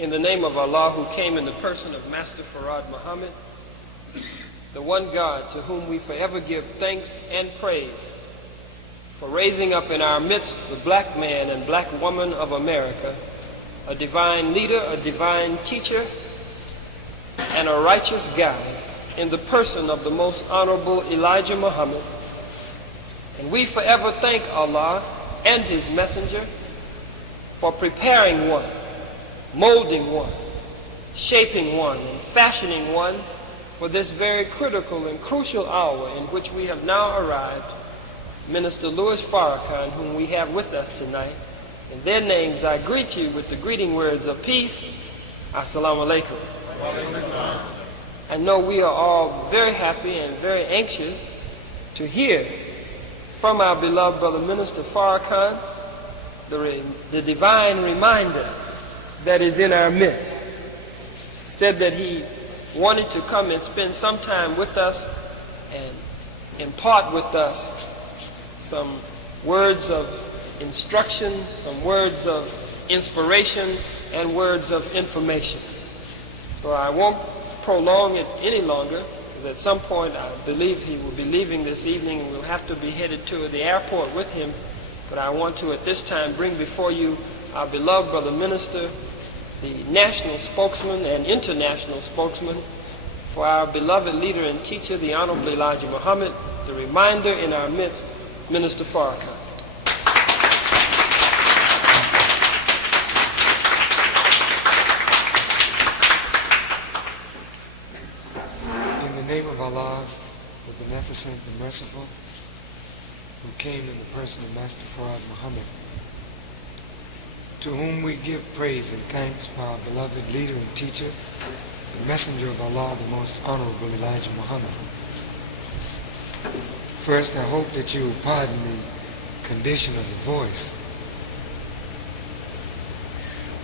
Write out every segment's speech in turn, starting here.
In the name of Allah, who came in the person of Master Farad Muhammad, the one God to whom we forever give thanks and praise for raising up in our midst the black man and black woman of America, a divine leader, a divine teacher, and a righteous guide in the person of the most honorable Elijah Muhammad. And we forever thank Allah and His Messenger for preparing one, molding one, shaping one, and fashioning one for this very critical and crucial hour in which we have now arrived. Minister Farrakhan, whom we have with us tonight. In their names, I greet you with the greeting words of peace. Assalamu Alaikum. I know we are all very happy and very anxious to hear from our beloved brother Minister Farrakhan the divine reminder that is in our midst. Said that he wanted to come and spend some time with us and impart with us some words of instruction, some words of inspiration, and words of information. So I won't prolong it any longer, because at some point I believe he will be leaving this evening and we'll have to be headed to the airport with him. But I want to at this time bring before you our beloved brother minister, the national spokesman and international spokesman for our beloved leader and teacher, the Honorable Elijah Muhammad, the reminder in our midst, Minister Farrakhan. In the name of Allah, the Beneficent, the Merciful, who came in the person of Master Farad Muhammad, to whom we give praise and thanks for our beloved leader and teacher, the Messenger of Allah, the most honorable Elijah Muhammad. First, I hope that you will pardon the condition of the voice.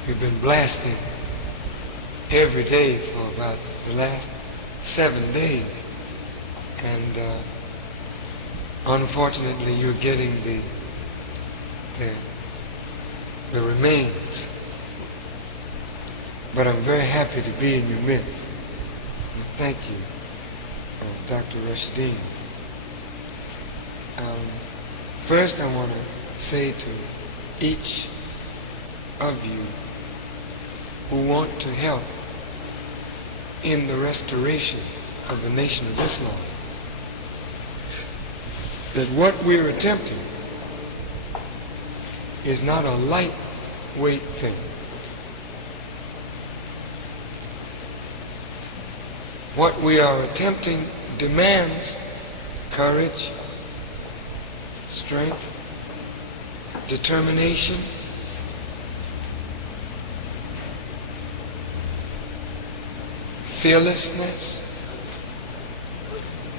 We've been blasting every day for about the last 7 days, and unfortunately you're getting the remains. But I'm very happy to be in your midst. And thank you, Dr. Rashidin. First, I want to say to each of you who want to help in the restoration of the Nation of Islam, that what we're attempting is not a lightweight thing. What we are attempting demands courage, strength, determination, fearlessness,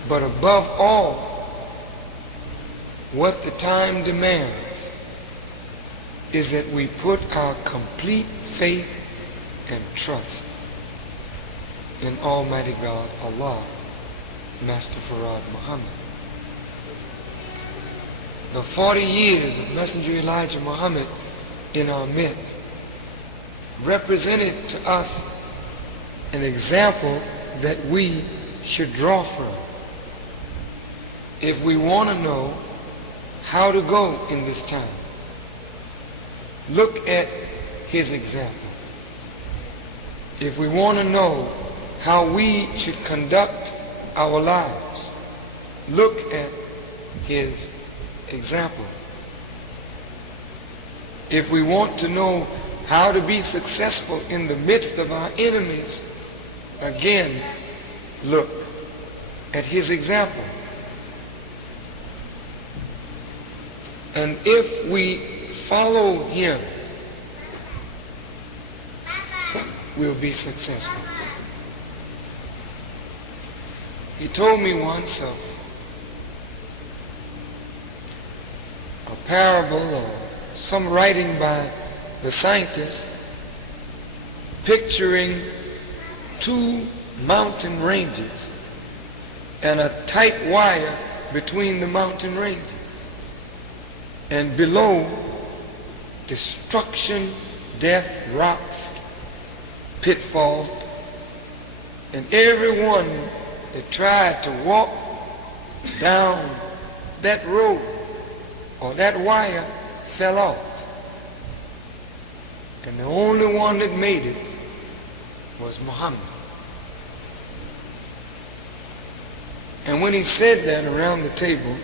but above all, what the time demands is that we put our complete faith and trust in Almighty God, Allah, Master Farad Muhammad. The 40 years of Messenger Elijah Muhammad in our midst represented to us an example that we should draw from if we want to know how to go in this time. Look at his example. If we want to know how we should conduct our lives, look at his example. If we want to know how to be successful in the midst of our enemies, again, look at his example. And if we follow him, we'll be successful. He told me once a parable or some writing by the scientists picturing two mountain ranges and a tight wire between the mountain ranges, and below, destruction, death, rocks, pitfall, and everyone that tried to walk down that road or that wire fell off. And the only one that made it was Muhammad. And when he said that around the table,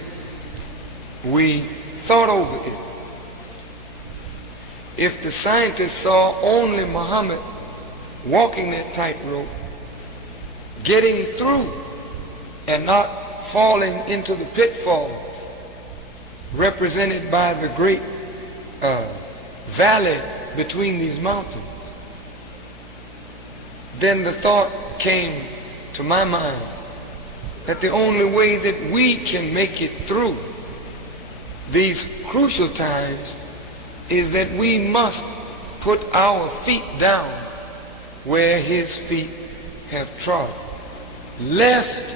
we thought over it. If the scientists saw only Muhammad walking that tightrope, getting through and not falling into the pitfalls represented by the great valley between these mountains, then the thought came to my mind that the only way that we can make it through these crucial times is that we must put our feet down where his feet have trod, lest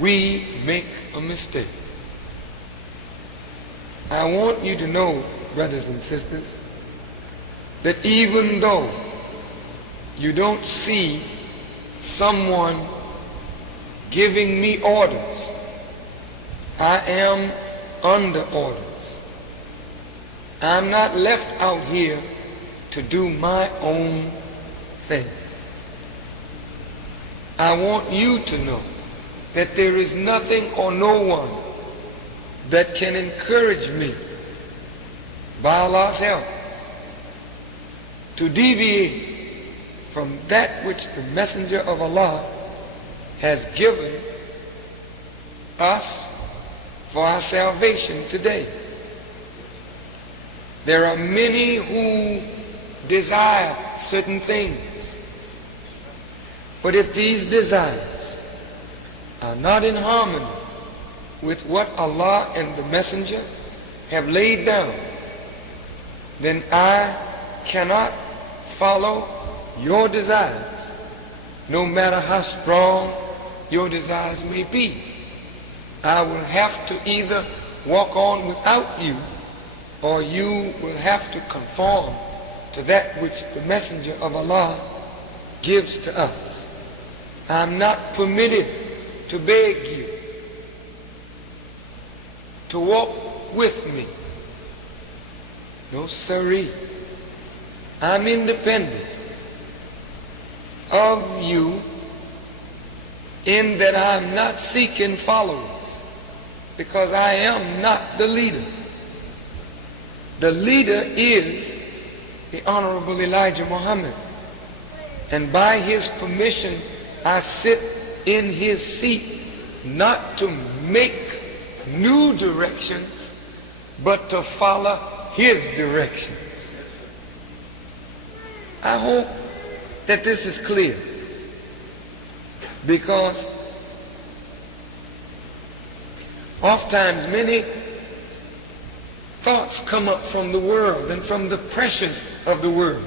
we make a mistake. I want you to know, brothers and sisters, that even though you don't see someone giving me orders, I am under orders. I'm not left out here to do my own thing. I want you to know that there is nothing or no one that can encourage me, by Allah's help, to deviate from that which the Messenger of Allah has given us for our salvation today. There are many who desire certain things, but if these desires are not in harmony with what Allah and the Messenger have laid down, then I cannot follow your desires, no matter how strong your desires may be. I will have to either walk on without you, or you will have to conform to that which the Messenger of Allah gives to us. I'm not permitted to beg you to walk with me. No siree. I'm independent of you in that I'm not seeking followers, because I am not the leader. The leader is the Honorable Elijah Muhammad, and by his permission I sit in his seat, not to make new directions, but to follow his directions. I hope that this is clear, because oftentimes many thoughts come up from the world and from the pressures of the world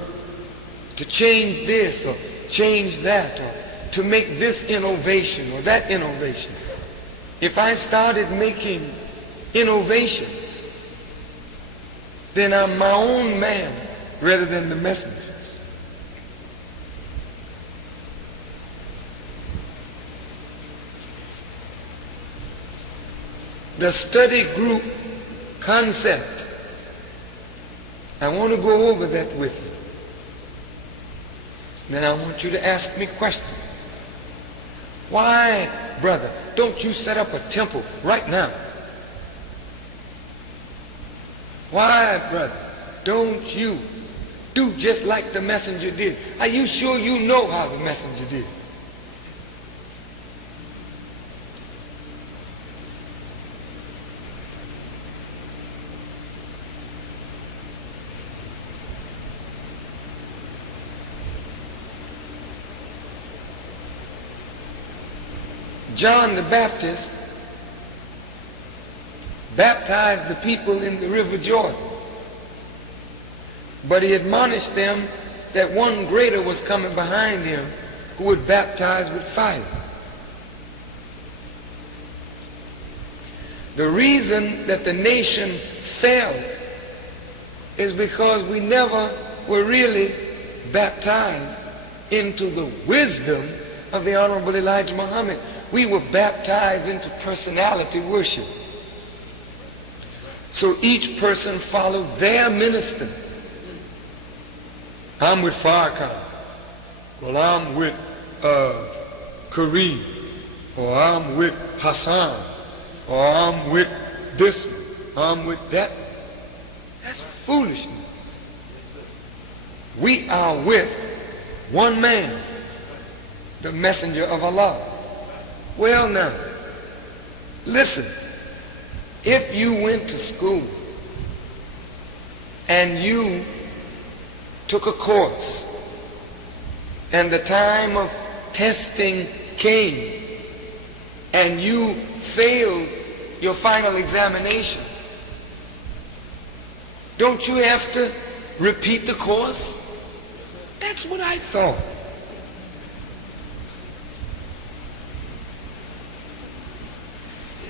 to change this or change that, or to make this innovation or that innovation. If I started making innovations, then I'm my own man rather than the messengers. The study group concept, I want to go over that with you. Then I want you to ask me questions. Why, brother, don't you set up a temple right now? Why, brother, don't you do just like the messenger did? Are you sure you know how the messenger did? John the Baptist baptized the people in the River Jordan, but he admonished them that one greater was coming behind him who would baptize with fire. The reason that the nation fell is because we never were really baptized into the wisdom of the Honorable Elijah Muhammad. We were baptized into personality worship. So each person followed their minister. I'm with Farrakhan. Well, I'm with Kareem. Or I'm with Hassan. Or I'm with this one. I'm with that. That's foolishness. We are with one man, the messenger of Allah. Well now, listen, if you went to school and you took a course and the time of testing came and you failed your final examination, don't you have to repeat the course? That's what I thought.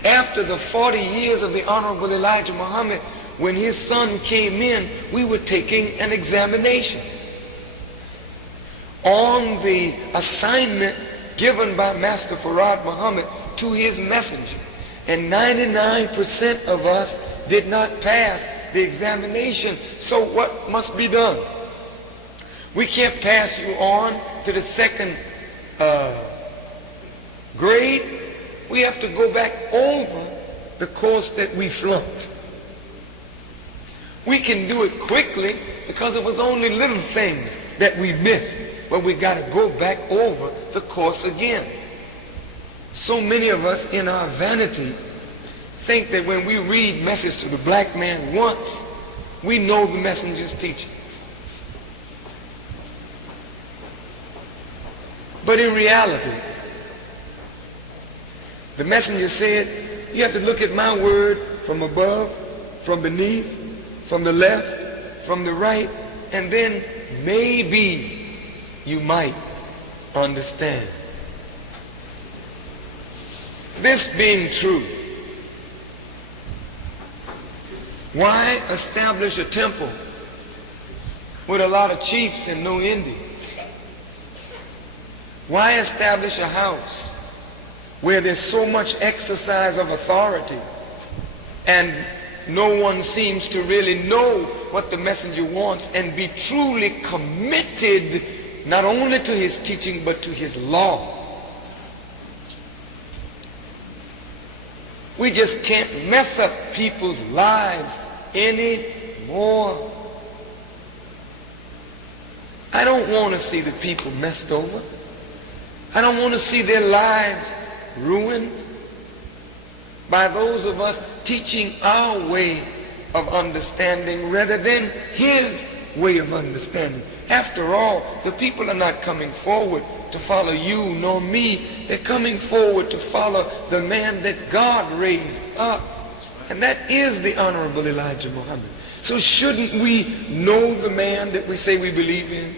After the 40 years of the Honorable Elijah Muhammad, when his son came in, we were taking an examination on the assignment given by Master Farad Muhammad to his messenger. And 99% of us did not pass the examination. So what must be done? We can't pass you on to the second grade. We have to go back over the course that we flunked. We can do it quickly because it was only little things that we missed, but we got to go back over the course again. So many of us in our vanity think that when we read Message to the Black Man once, we know the messenger's teachings. But in reality, the messenger said, you have to look at my word from above, from beneath, from the left, from the right, and then maybe you might understand. This being true, why establish a temple with a lot of chiefs and no Indians? Why establish a house where there's so much exercise of authority and no one seems to really know what the messenger wants and be truly committed not only to his teaching but to his law? We just can't mess up people's lives anymore. I don't want to see the people messed over. I don't want to see their lives ruined by those of us teaching our way of understanding rather than his way of understanding. After all, the people are not coming forward to follow you nor me. They're coming forward to follow the man that God raised up. And that is the Honorable Elijah Muhammad. So shouldn't we know the man that we say we believe in?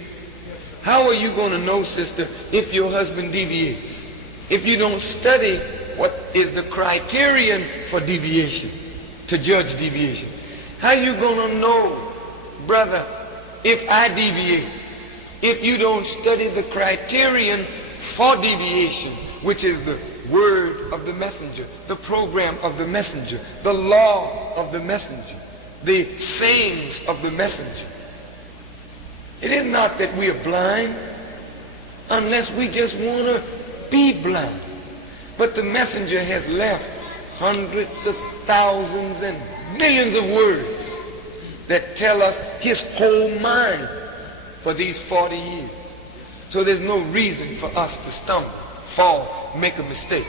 How are you going to know, sister, if your husband deviates? If you don't study what is the criterion for deviation, to judge deviation? How are you going to know, brother, if I deviate? If you don't study the criterion for deviation, which is the word of the messenger, the program of the messenger, the law of the messenger, the sayings of the messenger. It is not that we are blind unless we just want to be blind. But the messenger has left hundreds of thousands and millions of words that tell us his whole mind for these 40 years. So there's no reason for us to stumble, fall, make a mistake.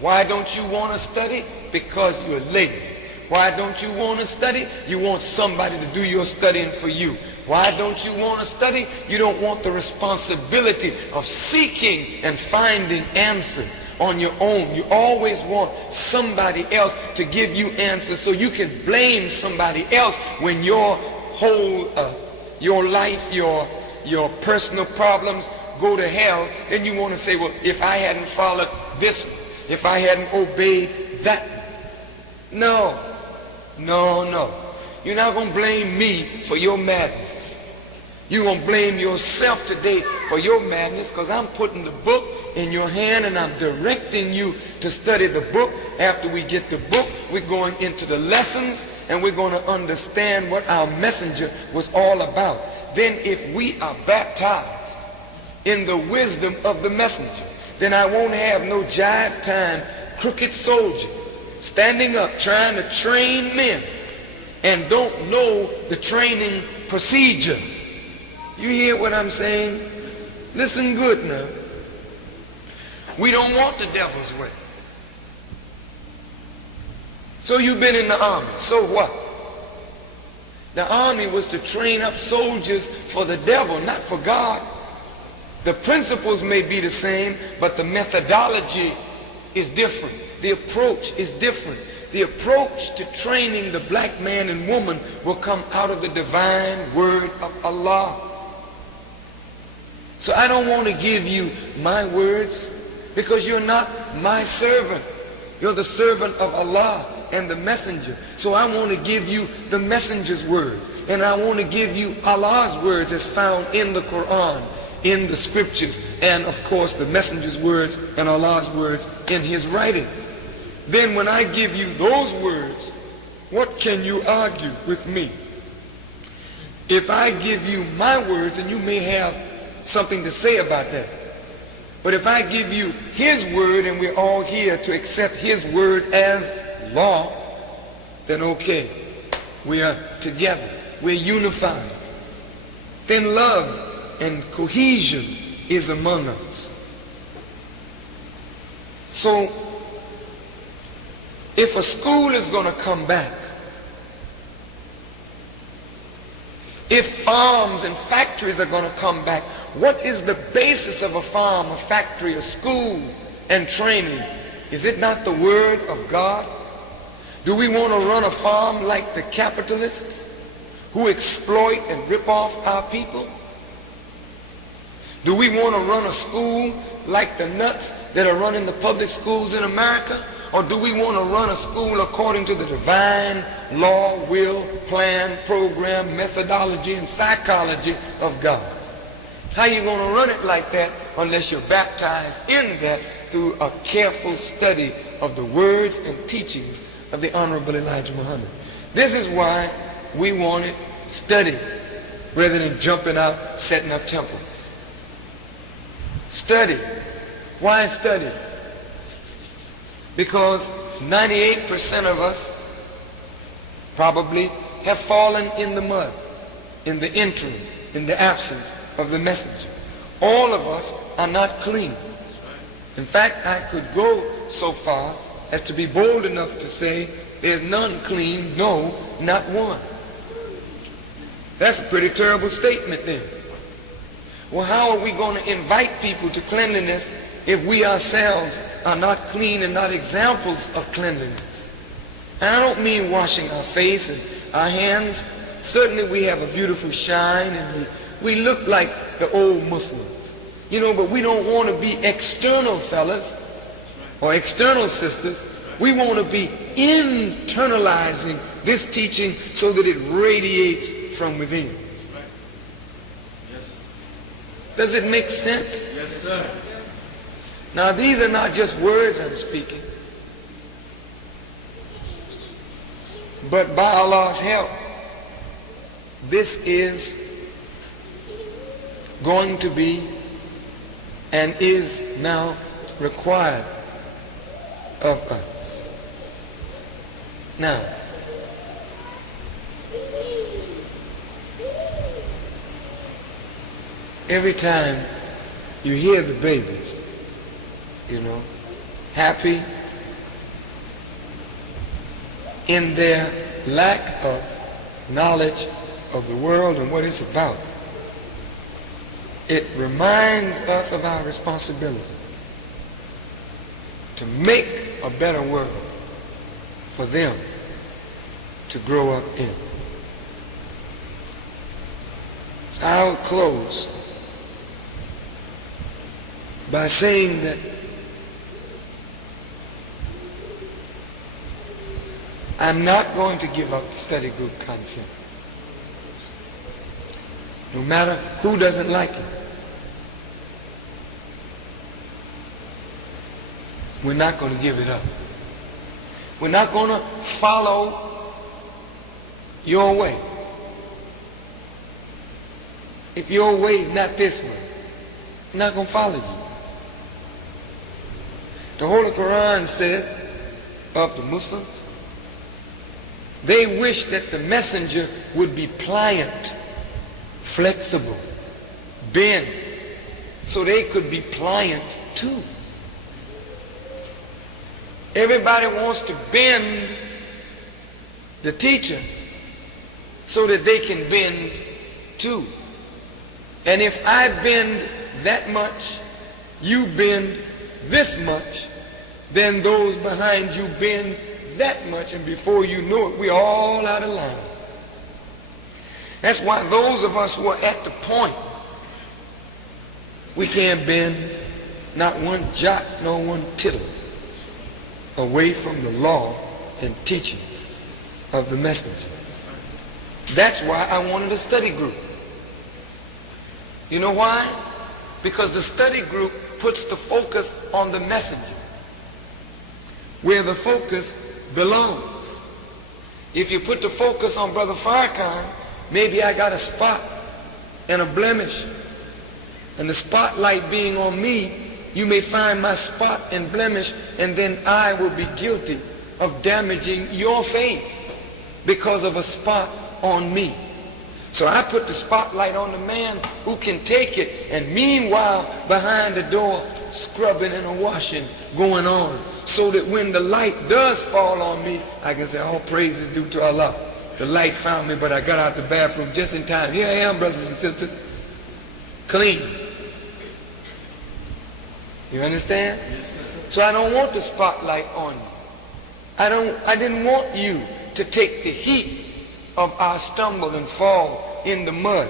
Why don't you want to study? Because you're lazy. Why don't you want to study? You want somebody to do your studying for you. Why don't you want to study? You don't want the responsibility of seeking and finding answers on your own. You always want somebody else to give you answers so you can blame somebody else when your whole, your life, your personal problems go to hell. Then you want to say, well, if I hadn't followed this, if I hadn't obeyed that. No. You're not going to blame me for your madness. You're going to blame yourself today for your madness, because I'm putting the book in your hand and I'm directing you to study the book. After we get the book, we're going into the lessons and we're going to understand what our messenger was all about. Then if we are baptized in the wisdom of the messenger, then I won't have no jive time crooked soldier standing up trying to train men and don't know the training procedure. You hear what I'm saying? Listen good now. We don't want the devil's way. So you've been in the army. So what? The army was to train up soldiers for the devil, not for God. The principles may be the same, but the methodology is different. The approach is different. The approach to training the black man and woman will come out of the divine word of Allah. So I don't want to give you my words, because you're not my servant. You're the servant of Allah and the messenger. So I want to give you the messenger's words, and I want to give you Allah's words as found in the Quran, in the scriptures, and of course the messenger's words and Allah's words in his writings. Then when I give you those words, what can you argue with me? If I give you my words, and you may have something to say about that, but if I give you his word and we're all here to accept his word as law, then okay, we are together, we're unified. Then love and cohesion is among us. So if a school is going to come back, if farms and factories are going to come back, what is the basis of a farm, a factory, a school, and training? Is it not the word of God? Do we want to run a farm like the capitalists who exploit and rip off our people? Do we want to run a school like the nuts that are running the public schools in America? Or do we want to run a school according to the divine law, will, plan, program, methodology, and psychology of God? How are you going to run it like that unless you're baptized in that through a careful study of the words and teachings of the Honorable Elijah Muhammad? This is why we wanted study rather than jumping out, setting up temples. Study. Why study? Because 98% of us probably have fallen in the mud, in the interim, in the absence of the messenger. All of us are not clean. In fact, I could go so far as to be bold enough to say there's none clean, no, not one. That's a pretty terrible statement then. Well, how are we going to invite people to cleanliness if we ourselves are not clean and not examples of cleanliness? And I don't mean washing our face and our hands. Certainly we have a beautiful shine and we look like the old Muslims, you know, but we don't want to be external fellas or external sisters. We want to be internalizing this teaching so that it radiates from within. Does it make sense? Yes, sir. Now these are not just words I'm speaking, but by Allah's help, this is going to be and is now required of us. Now, every time you hear the babies, you know, happy in their lack of knowledge of the world and what it's about, it reminds us of our responsibility to make a better world for them to grow up in. So I will close by saying that I'm not going to give up the study group concept. no matter who doesn't like it. We're not going to give it up. We're not going to follow your way. If your way is not this way, I'm not going to follow you. The Holy Quran says of the Muslims, they wish that the messenger would be pliant, flexible, bend, so they could be pliant too. Everybody wants to bend the teacher so that they can bend too. And if I bend that much, you bend this much, then those behind you bend that much, and before you know it, we're all out of line. That's why those of us who are at the point, we can't bend not one jot nor one tittle away from the law and teachings of the messenger. That's why I wanted a study group. You know why? Because the study group puts the focus on the messenger, where the focus belongs. If you put the focus on Brother Farrakhan, maybe I got a spot and a blemish, and the spotlight being on me, you may find my spot and blemish, and then I will be guilty of damaging your faith because of a spot on me. So I put the spotlight on the man who can take it, and meanwhile behind the door scrubbing and a washing going on, so that when the light does fall on me, I can say, all praise is due to Allah. The light found me, but I got out the bathroom just in time. Here I am, brothers and sisters, clean. You understand? So I don't want the spotlight on you. I didn't want you to take the heat of our stumble and fall in the mud.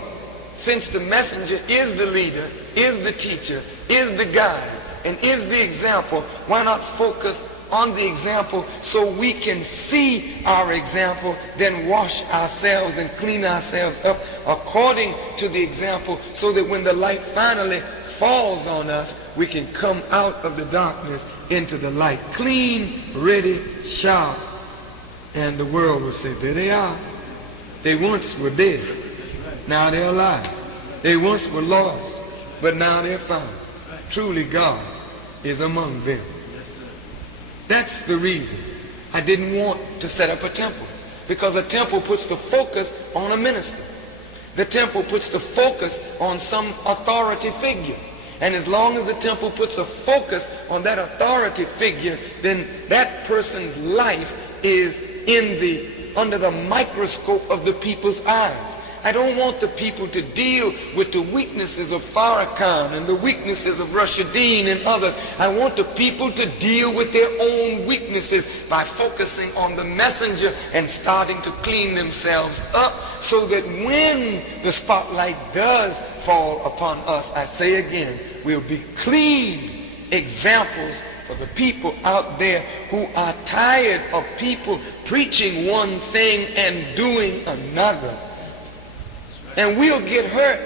Since the messenger is the leader, is the teacher, is the guide, and is the example, why not focus on the example so we can see our example, then wash ourselves and clean ourselves up according to the example, so that when the light finally falls on us, we can come out of the darkness into the light, clean, ready, sharp. And the world will say, there they are. They once were dead, now they're alive. They once were lost, but now they're found. Truly God is among them. That's the reason I didn't want to set up a temple, because a temple puts the focus on a minister. The temple puts the focus on some authority figure. And as long as the temple puts a focus on that authority figure, then that person's life is under the microscope of the people's eyes. I don't want the people to deal with the weaknesses of Farrakhan and the weaknesses of Rashideen and others. I want the people to deal with their own weaknesses by focusing on the messenger and starting to clean themselves up, so that when the spotlight does fall upon us, I say again, we'll be clean examples for the people out there who are tired of people preaching one thing and doing another. And we'll get hurt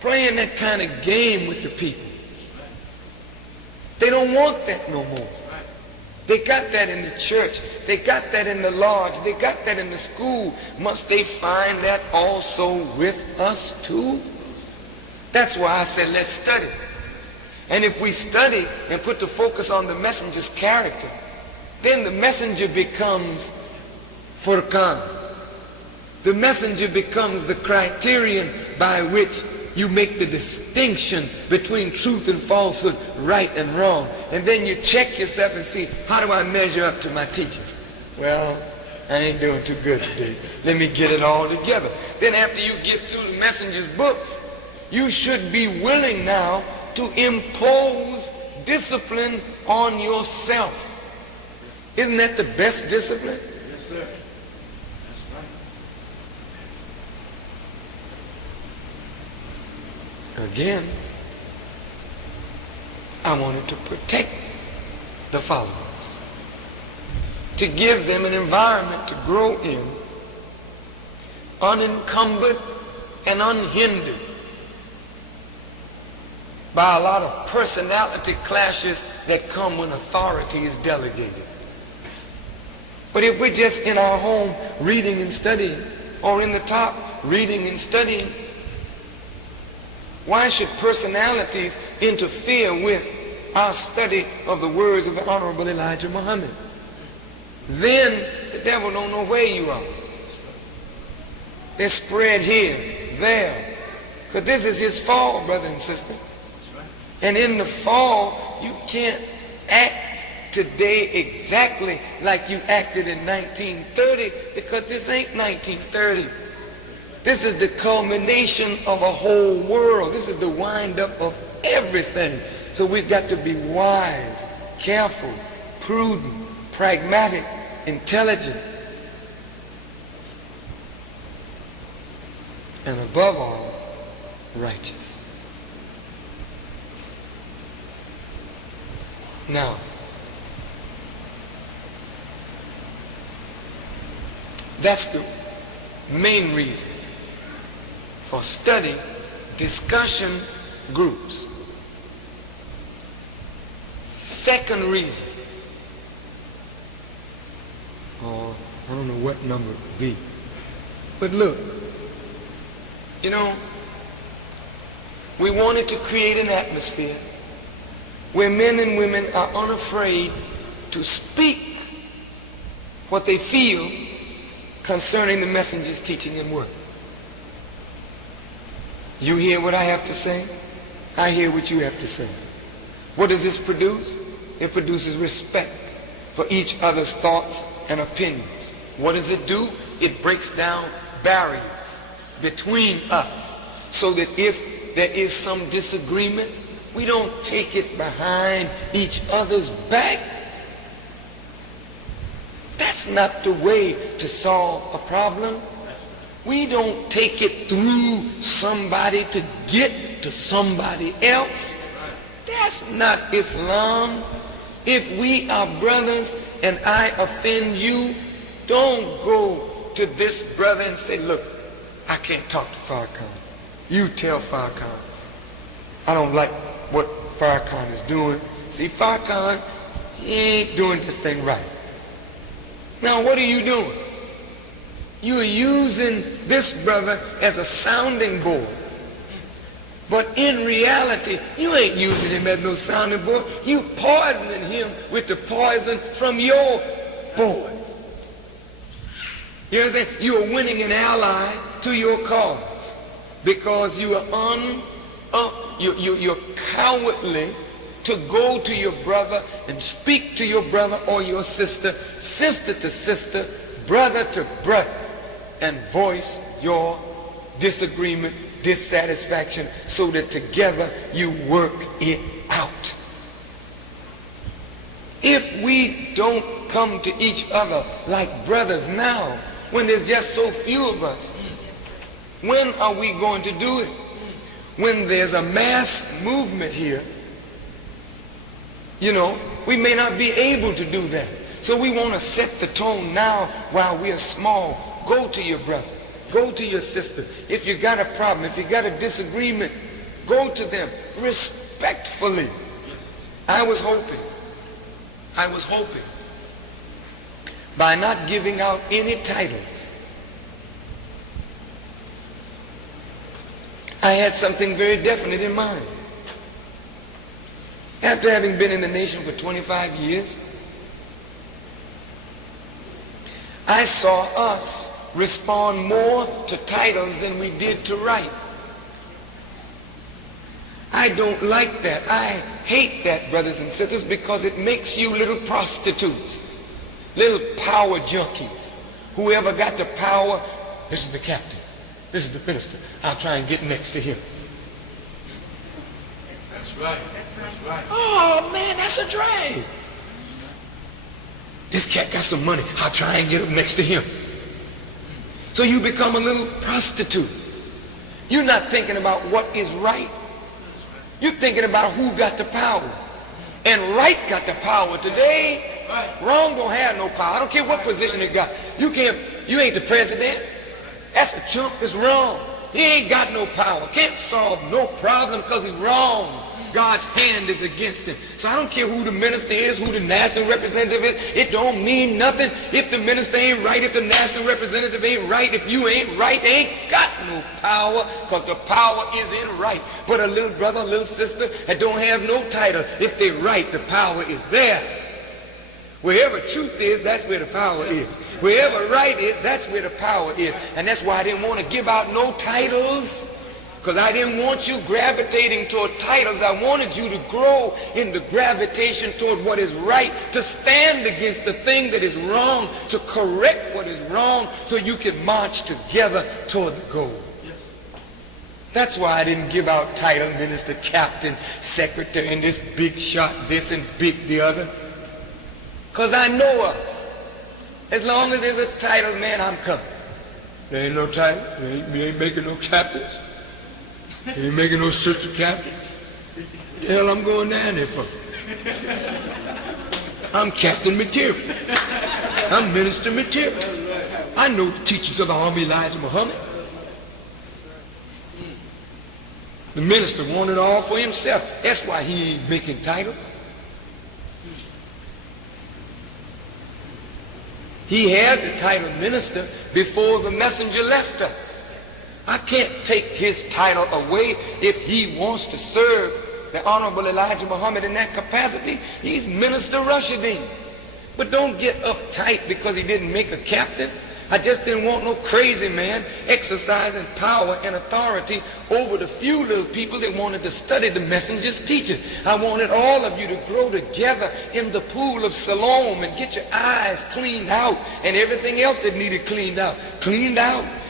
playing that kind of game with the people. They don't want that no more. They got that in the church. They got that in the lodge. They got that in the school. Must they find that also with us too? That's why I said, let's study. And if we study and put the focus on the messenger's character, then the messenger becomes Furqan. The messenger becomes the criterion by which you make the distinction between truth and falsehood, right and wrong. And then you check yourself and see, how do I measure up to my teachers? Well, I ain't doing too good today. Let me get it all together. Then after you get through the messenger's books, you should be willing now to impose discipline on yourself. Isn't that the best discipline? Yes, sir. Again, I wanted to protect the followers, to give them an environment to grow in, unencumbered and unhindered by a lot of personality clashes that come when authority is delegated. But if we're just in our home reading and studying, or in the top reading and studying, why should personalities interfere with our study of the words of the Honorable Elijah Muhammad? Then the devil don't know where you are. They're spread here, there. Because this is his fall, brother and sister. And in the fall, you can't act today exactly like you acted in 1930, because this ain't 1930. This is the culmination of a whole world. This is the wind-up of everything. So we've got to be wise, careful, prudent, pragmatic, intelligent, and above all, righteous. Now, that's the main reason for study discussion groups. Second reason, I don't know what number it would be, but look, you know, we wanted to create an atmosphere where men and women are unafraid to speak what they feel concerning the messenger's teaching and work. You hear what I have to say, I hear what you have to say. What does this produce? It produces respect for each other's thoughts and opinions. What does it do? It breaks down barriers between us, so that if there is some disagreement, we don't take it behind each other's back. That's not the way to solve a problem. We don't take it through somebody to get to somebody else. That's not Islam. If we are brothers and I offend you, don't go to this brother and say, look, I can't talk to Farrakhan. You tell Farrakhan. I don't like what Farrakhan is doing. See, Farrakhan, he ain't doing this thing right. Now, what are you doing? You are using this brother as a sounding board. But in reality, you ain't using him as no sounding board. You poisoning him with the poison from your board. You understand? You are winning an ally to your cause, because you are you're cowardly to go to your brother and speak to your brother or your sister, sister to sister, brother to brother, and voice your disagreement, dissatisfaction, so that together you work it out. If we don't come to each other like brothers now, when there's just so few of us, when are we going to do it? When there's a mass movement here, you know, we may not be able to do that. So we want to set the tone now while we are small. Go to your brother. Go to your sister. If you got a problem, if you got a disagreement, go to them respectfully. I was hoping by not giving out any titles, I had something very definite in mind. After having been in the nation for 25 years, I saw us respond more to titles than we did to right. I don't like that. I hate that, brothers and sisters, because it makes you little prostitutes, little power junkies. Whoever got the power, this is the captain, this is the minister. I'll try and get next to him. That's right. That's right. Oh man, that's a drag. This cat got some money. I'll try and get him next to him. So you become a little prostitute. You're not thinking about what is right. You're thinking about who got the power. And right got the power today. Wrong don't have no power. I don't care what position it got. You ain't the president. That's a chump. It's wrong. He ain't got no power. Can't solve no problem because he's wrong. God's hand is against him. So I don't care who the minister is, who the national representative is. It don't mean nothing. If the minister ain't right, if the national representative ain't right, if you ain't right, they ain't got no power, because the power is in right. But a little brother, a little sister that don't have no title, if they right, the power is there. Wherever truth is, that's where the power is. Wherever right is, that's where the power is. And that's why I didn't want to give out no titles, because I didn't want you gravitating toward titles. I wanted you to grow in the gravitation toward what is right, to stand against the thing that is wrong, to correct what is wrong, so you can march together toward the goal. That's why I didn't give out title, minister, captain, secretary, and this big shot, this and big the other. Because I know us. As long as there's a title, man, I'm coming. There ain't no title. We ain't making no captains. You ain't making no sister captain. The hell I'm going down there for? I'm captain material. I'm minister material. I know the teachings of the Army Elijah Muhammad. The minister wanted all for himself. That's why he ain't making titles. He had the title minister before the messenger left us. I can't take his title away if he wants to serve the Honorable Elijah Muhammad in that capacity. He's Minister Rashidin. But don't get uptight because he didn't make a captain. I just didn't want no crazy man exercising power and authority over the few little people that wanted to study the messenger's teaching. I wanted all of you to grow together in the pool of Salaam and get your eyes cleaned out and everything else that needed cleaned out,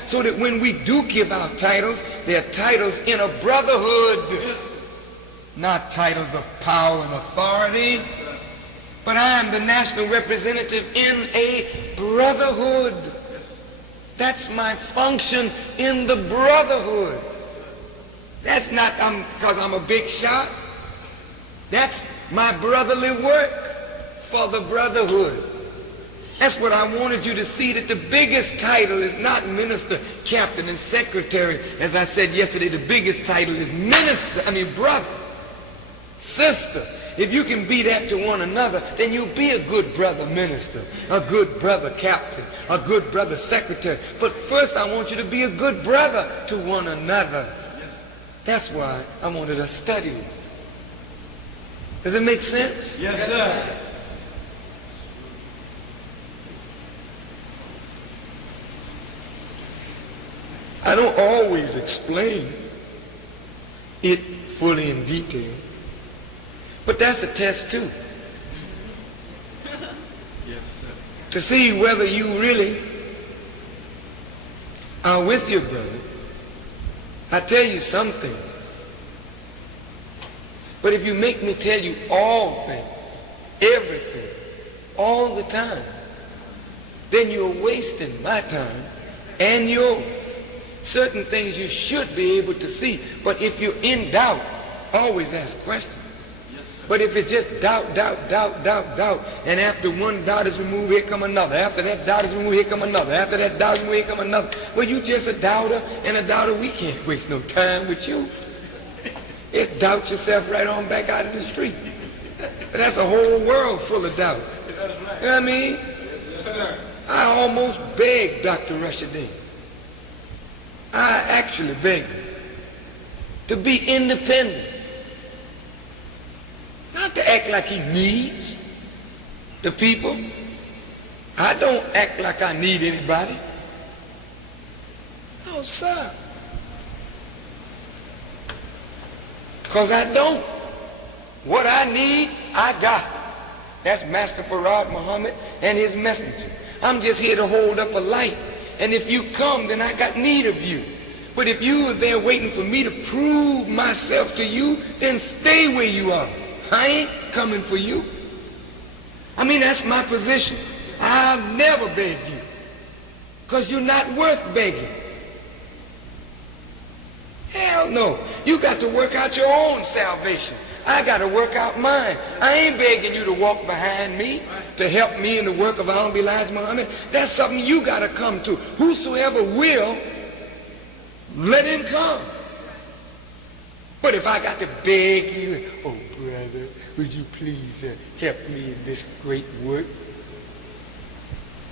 so that when we do give out titles, they're titles in a brotherhood, not titles of power and authority. But I am the national representative in a brotherhood. That's my function in the brotherhood. That's not because I'm a big shot. That's my brotherly work for the brotherhood. That's what I wanted you to see, that the biggest title is not minister, captain, and secretary. As I said yesterday, the biggest title is brother, sister. If you can be that to one another, then you'll be a good brother minister, a good brother captain, a good brother secretary. But first I want you to be a good brother to one another. That's why I wanted us to study. Does it make sense? Yes, sir. I don't always explain it fully in detail, but that's a test too. Yes, sir. To see whether you really are with your brother. I tell you some things, but if you make me tell you all things, everything, all the time, then you're wasting my time and yours. Certain things you should be able to see, but if you're in doubt, always ask questions. But if it's just doubt, and after one doubt is removed, here come another. After that doubt is removed, here come another. After that doubt is removed, here come another. Well, you just a doubter, and a doubter, we can't waste no time with you. Just doubt yourself right on back out of the street. That's a whole world full of doubt. You know what I mean? Yes, sir. I almost begged Dr. Rashidin. I actually begged him to be independent. Not to act like he needs the people. I don't act like I need anybody. No, sir. Because I don't. What I need, I got. That's Master Farrakhan Muhammad and his messenger. I'm just here to hold up a light. And if you come, then I got need of you. But if you are there waiting for me to prove myself to you, then stay where you are. I ain't coming for you. I mean, that's my position. I'll never beg you, because you're not worth begging. Hell no. You got to work out your own salvation. I got to work out mine. I ain't begging you to walk behind me, to help me in the work of Honorable Elijah Muhammad. That's something you got to come to. Whosoever will let him come. But if I got to beg you, oh brother, would you please help me in this great work?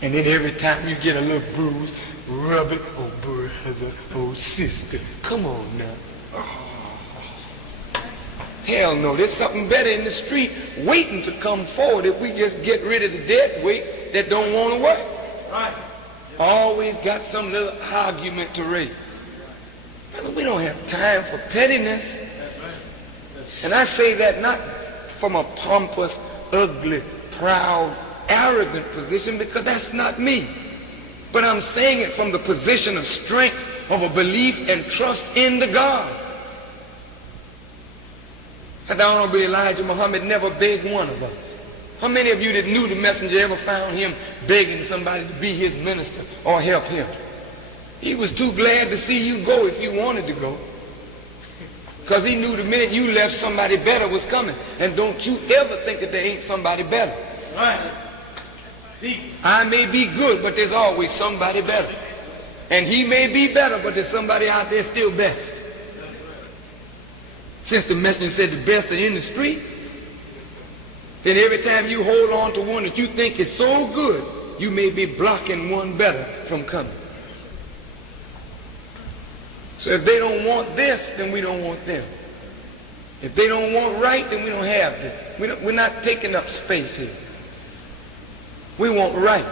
And then every time you get a little bruise, rub it, oh brother, oh sister, come on now. Oh. Hell no, there's something better in the street waiting to come forward if we just get rid of the dead weight that don't want to work. Right. Always got some little argument to raise. Brother, we don't have time for pettiness. And I say that not from a pompous, ugly, proud, arrogant position, because that's not me. But I'm saying it from the position of strength, of a belief and trust in the God. And the Honorable Elijah Muhammad never begged one of us. How many of you that knew the messenger ever found him begging somebody to be his minister or help him? He was too glad to see you go if you wanted to go. Because he knew the minute you left, somebody better was coming. And don't you ever think that there ain't somebody better. Right. I may be good, but there's always somebody better. And he may be better, but there's somebody out there still best. Since the messenger said the best are in the street, then every time you hold on to one that you think is so good, you may be blocking one better from coming. So if they don't want this, then we don't want them. If they don't want right, then we don't have them. We're not taking up space here. We want right.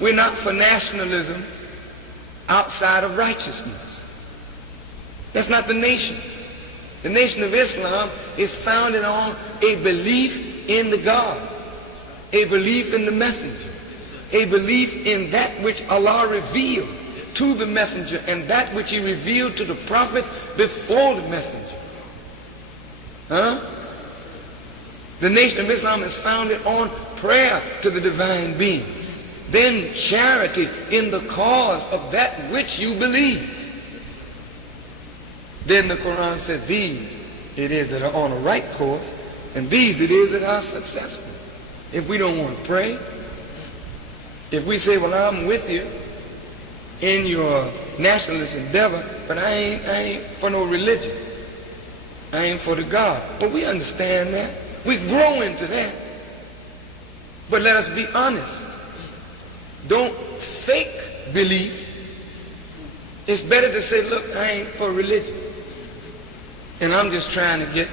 We're not for nationalism outside of righteousness. That's not the nation. The nation of Islam is founded on a belief in the God, a belief in the messenger, a belief in that which Allah revealed to the messenger and that which he revealed to the prophets before the messenger. The nation of Islam is founded on prayer to the divine being, then charity in the cause of that which you believe. Then the Quran said, these it is that are on a right course, and these it is that are successful. If we don't want to pray, if we say, well, I'm with you in your nationalist endeavor, but I ain't for no religion. I ain't for the God. But we understand that. We grow into that. But let us be honest. Don't fake belief. It's better to say, look, I ain't for religion. And I'm just trying to get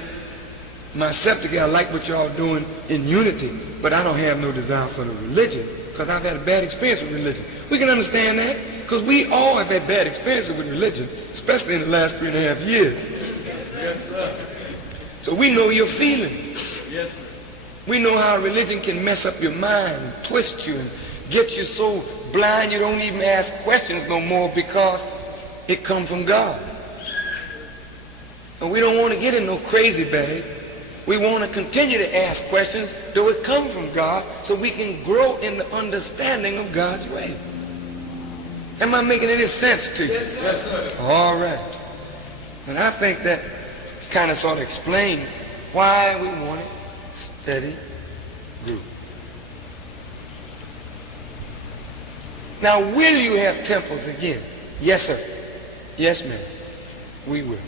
myself together. I like what y'all doing in unity, but I don't have no desire for the religion because I've had a bad experience with religion. We can understand that because we all have had bad experiences with religion, especially in the last 3.5 years. Yes, sir. So we know your feeling. Yes, sir. We know how religion can mess up your mind, and twist you, and get you so blind you don't even ask questions no more because it comes from God. And we don't want to get in no crazy bag. We want to continue to ask questions, though it comes from God, so we can grow in the understanding of God's way. Am I making any sense to you? Yes, sir. All right. And I think that kind of sort of explains why we want it steady group. Now, will you have temples again? Yes, sir. Yes, ma'am. We will.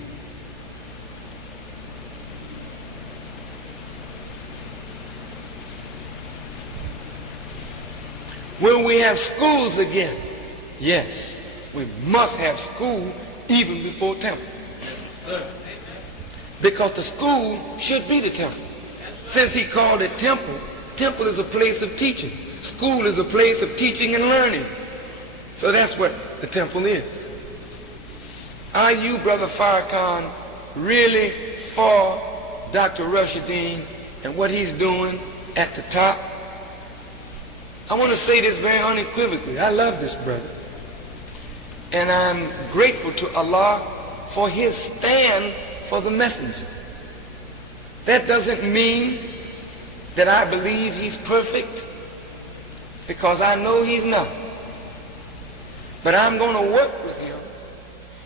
Will we have schools again? Yes. We must have school even before temple. Sir. Because the school should be the temple. Since he called it temple, temple is a place of teaching. School is a place of teaching and learning. So that's what the temple is. Are you, Brother Farrakhan, really for Dr. Rushadeen and what he's doing at the top? I want to say this very unequivocally. I love this brother. And I'm grateful to Allah for his stand for the messenger. That doesn't mean that I believe he's perfect, because I know he's not. But I'm going to work with him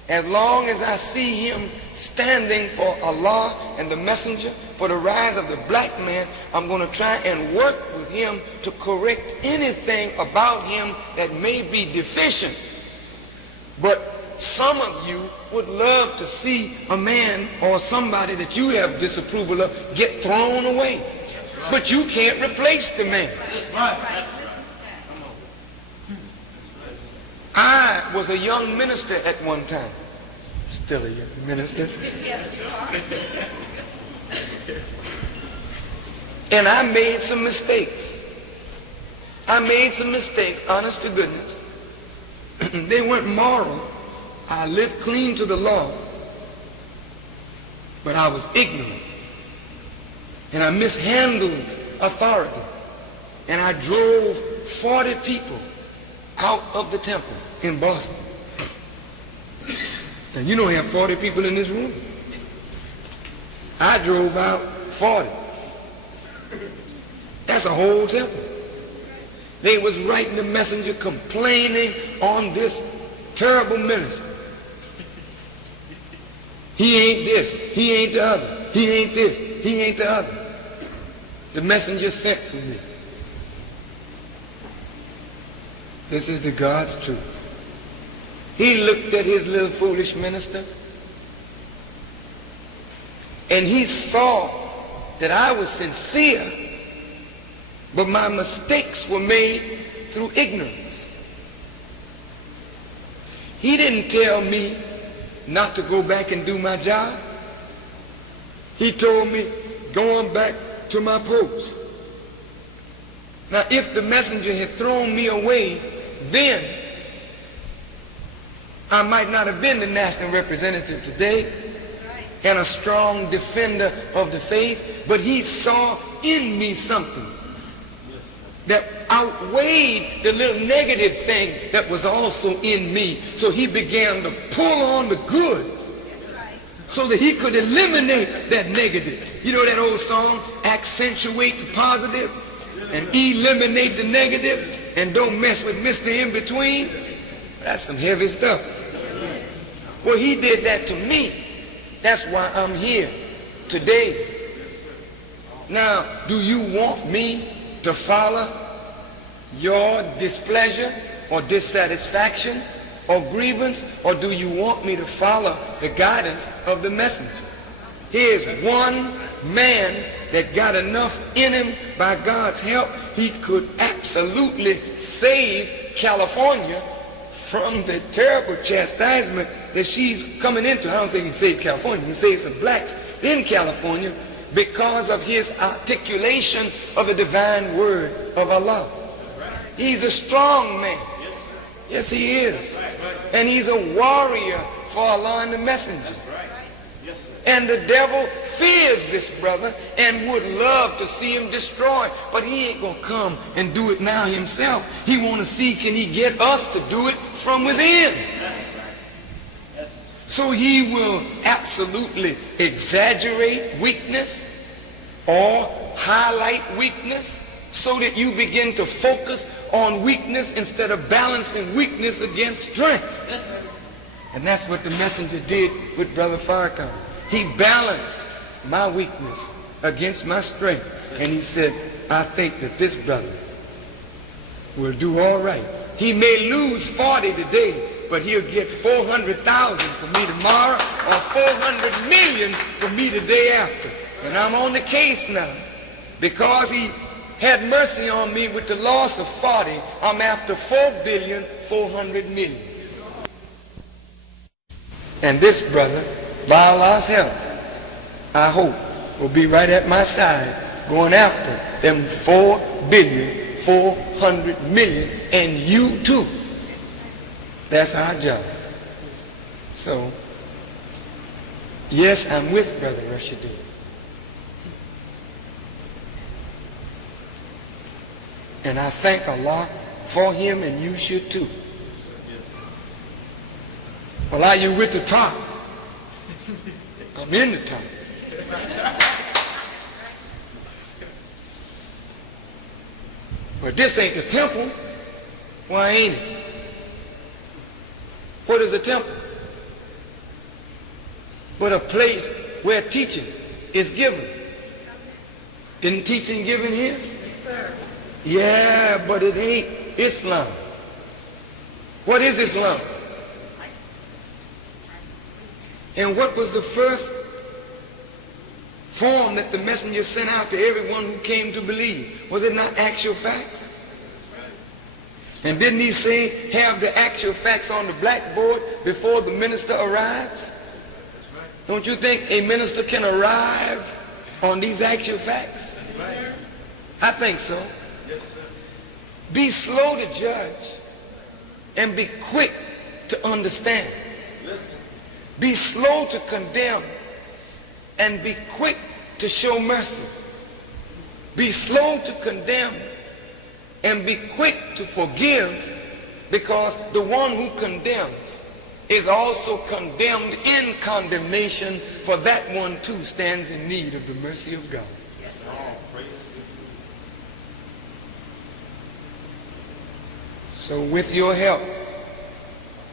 As long as I see him standing for Allah and the messenger, for the rise of the black man, I'm going to try and work with him to correct anything about him that may be deficient. But some of you would love to see a man or somebody that you have disapproval of get thrown away. But you can't replace the man. I was a young minister at one time. Still a young minister. And I made some mistakes. Honest to goodness. They weren't moral. I lived clean to the law. But I was ignorant. And I mishandled authority. And I drove 40 people out of the temple in Boston. Now you don't have 40 people in this room. I drove out 40. That's a whole temple. They was writing the messenger complaining on this terrible minister. He ain't this, he ain't the other, he ain't this, he ain't the other. The messenger sent for me. This is the God's truth. He looked at his little foolish minister and he saw that I was sincere, but my mistakes were made through ignorance. He didn't tell me not to go back and do my job. He told me, go on back to my post. Now, if the messenger had thrown me away, then I might not have been the national representative today and a strong defender of the faith, but he saw in me something that outweighed the little negative thing that was also in me. So he began to pull on the good so that he could eliminate that negative. You know that old song, accentuate the positive and eliminate the negative and don't mess with Mr. In Between? That's some heavy stuff. Well, he did that to me. That's why I'm here today. Now, do you want me to follow your displeasure or dissatisfaction or grievance, or do you want me to follow the guidance of the messenger? Here's one man that got enough in him by God's help, he could absolutely save California from the terrible chastisement that she's coming into. I don't say he can save California, he can save some blacks in California because of his articulation of the divine word of Allah. He's a strong man. Yes, he is. And he's a warrior for Allah and the messenger. And the devil fears this brother and would love to see him destroyed, but he ain't gonna come and do it now himself. He want to see, can he get us to do it from within? So he will absolutely exaggerate weakness or highlight weakness so that you begin to focus on weakness instead of balancing weakness against strength. And that's what the messenger did with Brother Farrakhan. He balanced my weakness against my strength. And he said, I think that this brother will do all right. He may lose 40 today, but he'll get 400,000 for me tomorrow or 400 million for me the day after. And I'm on the case now. Because he had mercy on me with the loss of 40, I'm after 4,400,000,000. And this brother, by Allah's help, I hope, will be right at my side going after them 4,400,000,000, and you too. That's our job. So, yes, I'm with Brother Rashidin. And I thank Allah for him, and you should too. Well, are you with the top? I'm in the top. But this ain't the temple. Why ain't it? What is a temple? but a place where teaching is given. Isn't teaching given here? Yes, sir. Yeah, but it ain't Islam. What is Islam? And what was the first form that the messenger sent out to everyone who came to believe? Was it not actual facts? And didn't he say, have the actual facts on the blackboard before the minister arrives? Don't you think a minister can arrive on these actual facts? I think so. Be slow to judge and be quick to understand. Be slow to condemn and be quick to show mercy. Be slow to condemn and be quick to forgive, because the one who condemns is also condemned in condemnation, for that one too stands in need of the mercy of God. So with your help,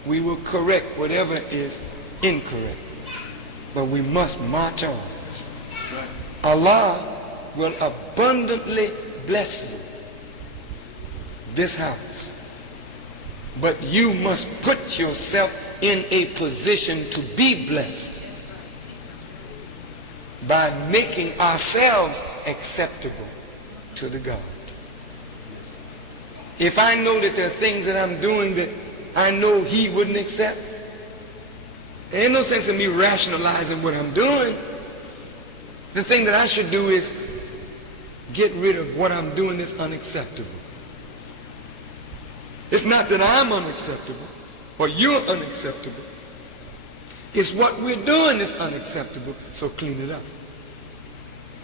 we will correct whatever is incorrect. But we must march on. Allah will abundantly bless you, this house. But you must put yourself in a position to be blessed by making ourselves acceptable to the God. If I know that there are things that I'm doing that I know he wouldn't accept, there ain't no sense in me rationalizing what I'm doing. The thing that I should do is get rid of what I'm doing that's unacceptable. It's not that I'm unacceptable or you're unacceptable. It's what we're doing that's unacceptable, so clean it up.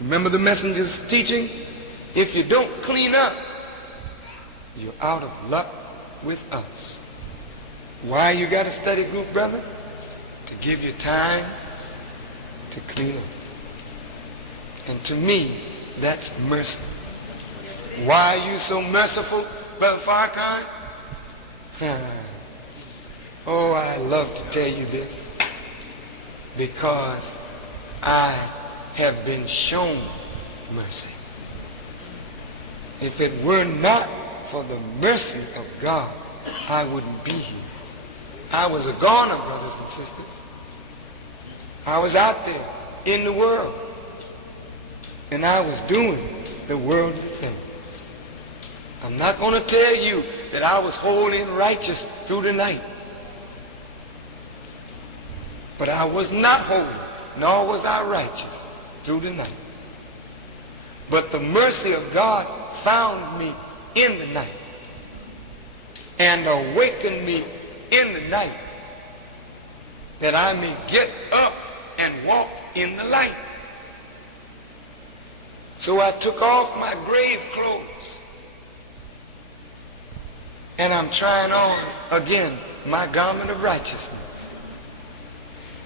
Remember the messenger's teaching? If you don't clean up, you're out of luck with us. Why you got a study group, brother? To give you time to clean up. And to me, that's mercy. Why are you so merciful, Brother Farrakhan? Oh, I love to tell you this. Because I have been shown mercy. If it were not for the mercy of God, I wouldn't be here. I was a goner, brothers and sisters. I was out there in the world, and I was doing the worldly things. I'm not going to tell you that I was holy and righteous through the night. But I was not holy, nor was I righteous through the night. But the mercy of God found me in the night and awakened me in the night, that I may get up and walk in the light. So I took off my grave clothes and I'm trying on again my garment of righteousness.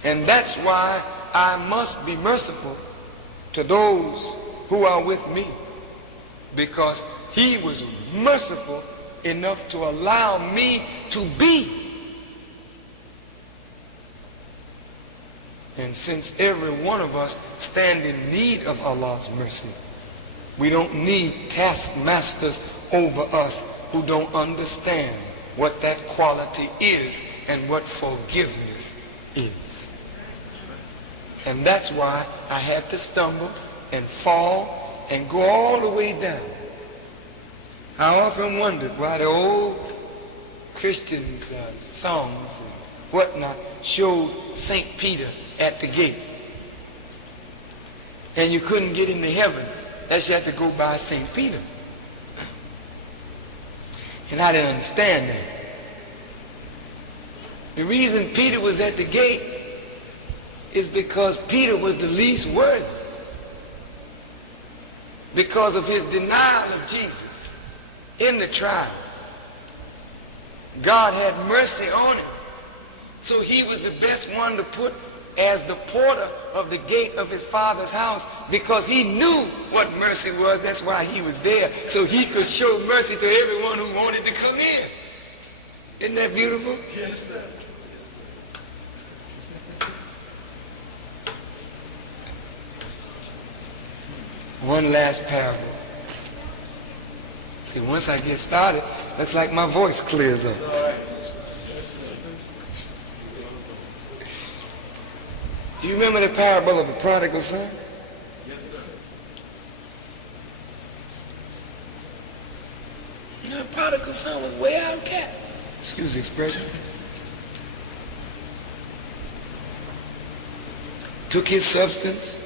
And that's why I must be merciful to those who are with me, because he was merciful enough to allow me to be. And since every one of us stand in need of Allah's mercy, we don't need taskmasters over us who don't understand what that quality is and what forgiveness is. And that's why I had to stumble and fall and go all the way down. I often wondered why the old Christians' songs and whatnot showed St. Peter at the gate. And you couldn't get into heaven unless you had to go by St. Peter. And I didn't understand that. The reason Peter was at the gate is because Peter was the least worthy, because of his denial of Jesus in the trial. God had mercy on him, so he was the best one to put as the porter of the gate of his father's house, because he knew what mercy was. That's why he was there, so he could show mercy to everyone who wanted to come in. Isn't that beautiful? Yes, sir. One last parable. See, once I get started, looks like my voice clears up. You remember the parable of the prodigal son? Yes, sir. The prodigal son was way outcast. Excuse the expression. Took his substance,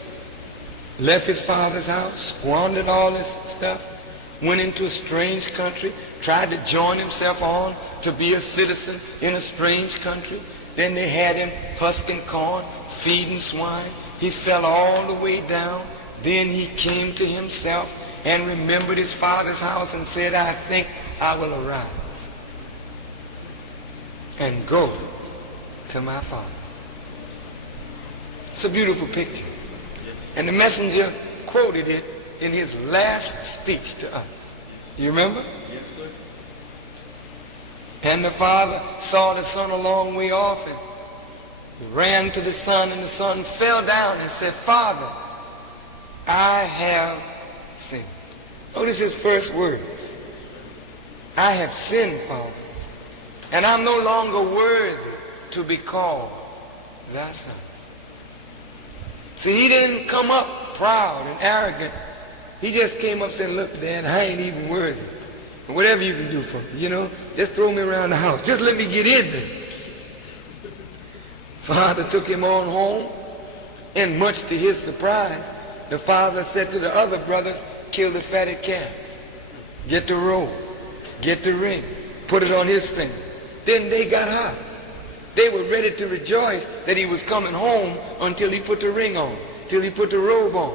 left his father's house, squandered all his stuff, went into a strange country, tried to join himself on to be a citizen in a strange country. Then they had him husking corn, feeding swine. He fell all the way down. Then he came to himself and remembered his father's house and said, I think I will arise and go to my father. It's a beautiful picture. And the messenger quoted it in his last speech to us. You remember? Yes, sir. And the father saw the son a long way off and he ran to the son, and the son fell down and said, Father, I have sinned. Notice his first words. I have sinned, Father, and I'm no longer worthy to be called thy son. See, he didn't come up proud and arrogant. He just came up and said, look, Dad, I ain't even worthy. Whatever you can do for me, just throw me around the house. Just let me get in there. Father took him on home, and much to his surprise, the father said to the other brothers, kill the fatted calf, get the robe, get the ring, put it on his finger. Then they got hot. They were ready to rejoice that he was coming home until he put the ring on, till he put the robe on,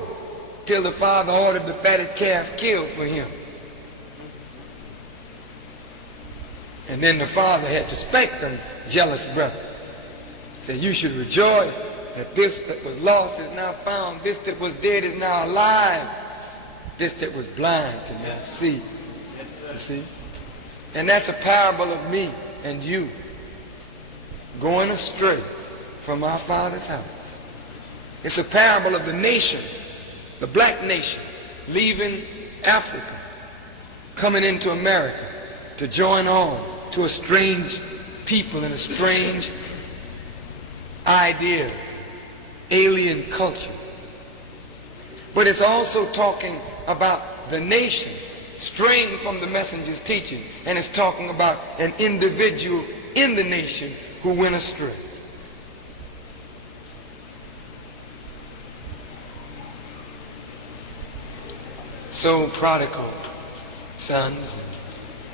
till the father ordered the fatted calf killed for him. And then the father had to spank them jealous brothers. Said, you should rejoice that this that was lost is now found. This that was dead is now alive. This that was blind can now see. You see? And that's a parable of me and you going astray from our Father's house. It's a parable of the nation, the black nation, leaving Africa, coming into America to join on to a strange people and a strange ideas, alien culture. But it's also talking about the nation straying from the messenger's teaching, and it's talking about an individual in the nation who went astray. So prodigal sons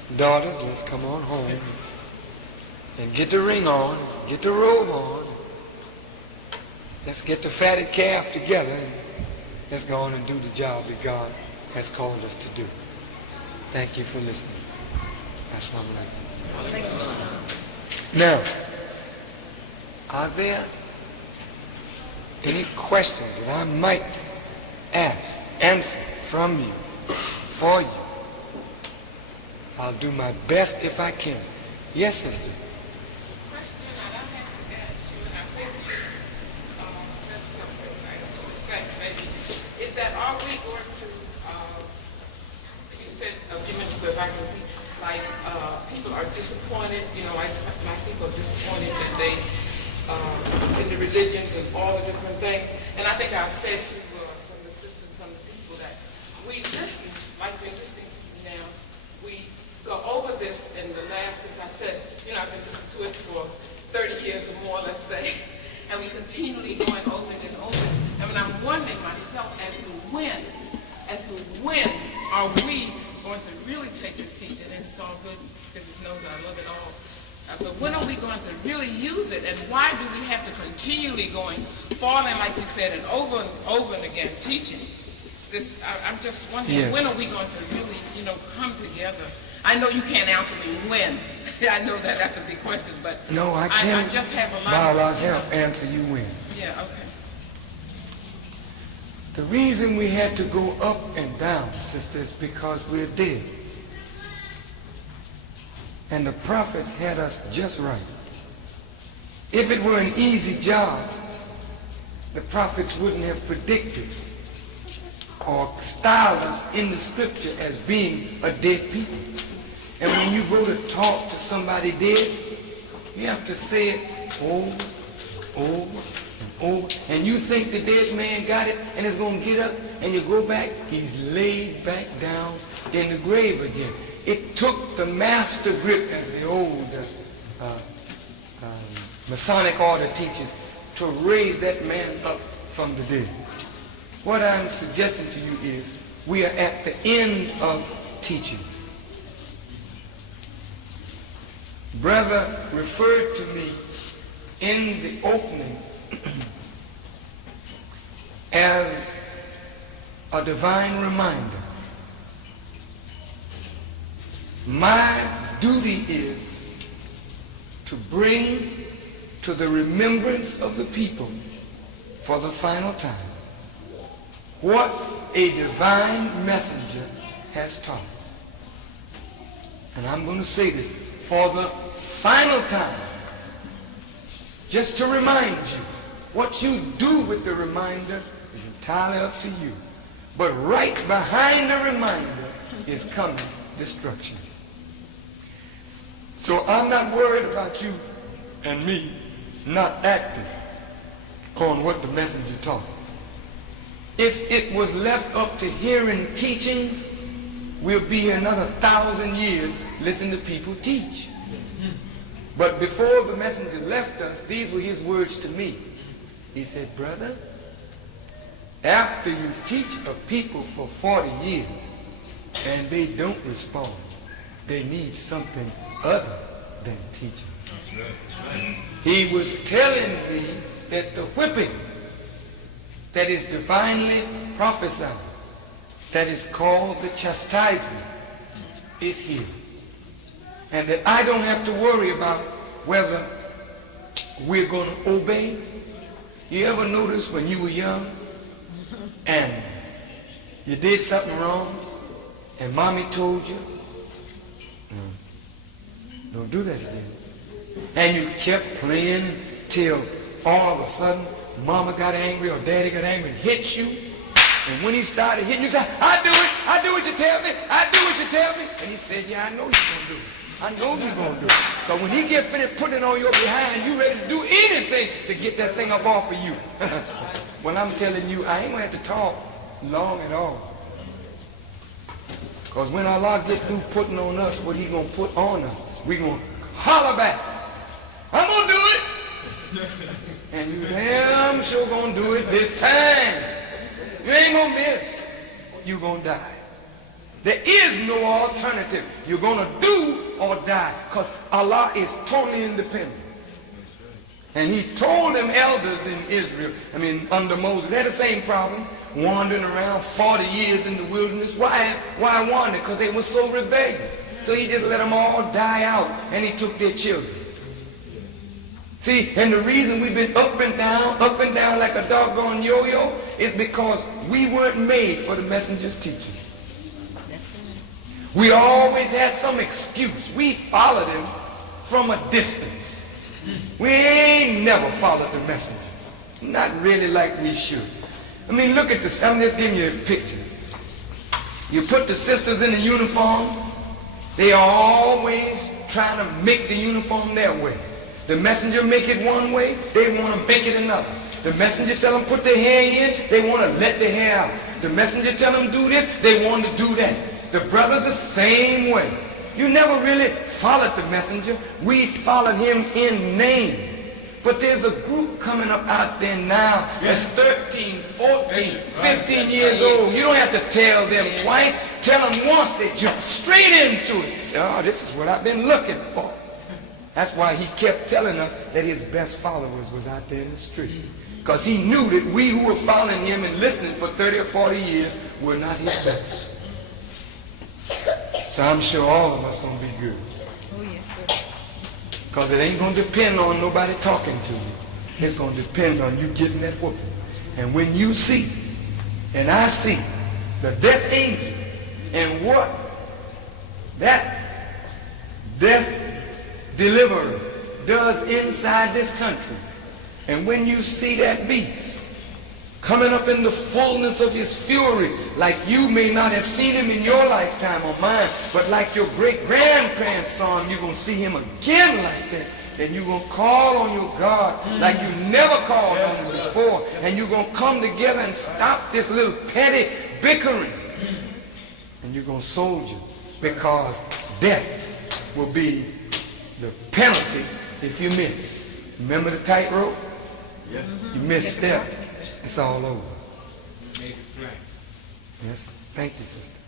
and daughters, let's come on home and get the ring on, get the robe on. Let's get the fatted calf together and let's go on and do the job that God has called us to do. Thank you for listening. Assalamu alaikum. Now, are there any questions that I might answer from you, for you? I'll do my best if I can. Yes, sister. Are we going to, you said a few minutes ago, like people are disappointed, like people are disappointed that they, in the religions and all the different things. And I think I've said to some of the sisters, some of the people that we listen, like we're listening to you now, we go over this in the last, as I said, I've been listening to it for 30 years or more, let's say, and we continually going over it and over it. I mean, I'm wondering myself as to when are we going to really take this teaching, and it's all good, goodness knows I love it all, but when are we going to really use it, and why do we have to continually falling, like you said, and over and again, teaching this? I'm just wondering, yes. When are we going to really, come together? I know you can't answer me when. I know that's a big question, but no, I can't. I just have a lot by Allah's help, answer you when. Yeah, okay. The reason we had to go up and down, sister, is because we're dead. And the prophets had us just right. If it were an easy job, the prophets wouldn't have predicted or style us in the scripture as being a dead people. And when you go to talk to somebody dead, you have to say it over, over, and over. And you think the dead man got it and is going to get up, and you go back, he's laid back down in the grave again. It took the master grip, as the old Masonic order teaches, to raise that man up from the dead. What I'm suggesting to you is we are at the end of teaching. Brother referred to me in the opening as a divine reminder. My duty is to bring to the remembrance of the people for the final time what a divine messenger has taught. And I'm going to say this for the final time, just to remind you. What you do with the reminder is entirely up to you. But right behind the reminder is coming destruction. So I'm not worried about you and me not acting on what the messenger taught. If it was left up to hearing teachings, we'll be here another 1,000 years listening to people teach. But before the messenger left us, these were his words to me. He said, brother, after you teach a people for 40 years and they don't respond, they need something other than teaching. That's right. That's right. He was telling me that the whipping that is divinely prophesied, that is called the chastisement, is here. And that I don't have to worry about whether we're going to obey. You ever notice when you were young and you did something wrong and mommy told you, don't do that again. And you kept playing until all of a sudden mama got angry or daddy got angry and hit you. And when he started hitting you, said, I do what you tell me, I do what you tell me. And he said, yeah, I know you're going to do it. I know you're going to do it. Because when he get finished putting it on your behind, you ready to do anything to get that thing up off of you. Well, I'm telling you, I ain't going to have to talk long at all. Because when Allah get through putting on us what he going to put on us, we going to holler back, I'm going to do it. And you damn sure going to do it this time. You ain't going to miss. You're going to die. There is no alternative. You're going to do or die, because Allah is totally independent. And he told them elders in Israel, under Moses, they had the same problem, wandering around 40 years in the wilderness. Why wander? Because they were so rebellious. So he just let them all die out, and he took their children. See, and the reason we've been up and down like a doggone yo-yo is because we weren't made for the messenger's teaching. We always had some excuse. We followed him from a distance. We ain't never followed the messenger. Not really like we should. Look at this. I'm just giving you a picture. You put the sisters in the uniform, they are always trying to make the uniform their way. The messenger make it one way, they want to make it another. The messenger tell them put their hair in, they want to let their hair out. The messenger tell them do this, they want to do that. The brothers the same way. You never really followed the messenger. We followed him in name. But there's a group coming up out there now that's 13, 14, 15 years old. You don't have to tell them twice. Tell them once, they jump straight into it. Say, oh, this is what I've been looking for. That's why he kept telling us that his best followers was out there in the street. Because he knew that we who were following him and listening for 30 or 40 years were not his best. So I'm sure all of us going to be good. Oh, yes, because it ain't going to depend on nobody talking to you. It's going to depend on you getting that whooping. And when you see, and I see, the death angel and what that death deliverer does inside this country, and when you see that beast coming up in the fullness of his fury, like you may not have seen him in your lifetime or mine, but like your great-grandparents saw him, you're going to see him again like that. Then you're going to call on your God like you never called on him before. And you're going to come together and stop this little petty bickering. And you're going to soldier, because death will be the penalty if you miss. Remember the tightrope? Yes. You misstep, it's all over. Made it plain. Yes. Thank you, sister.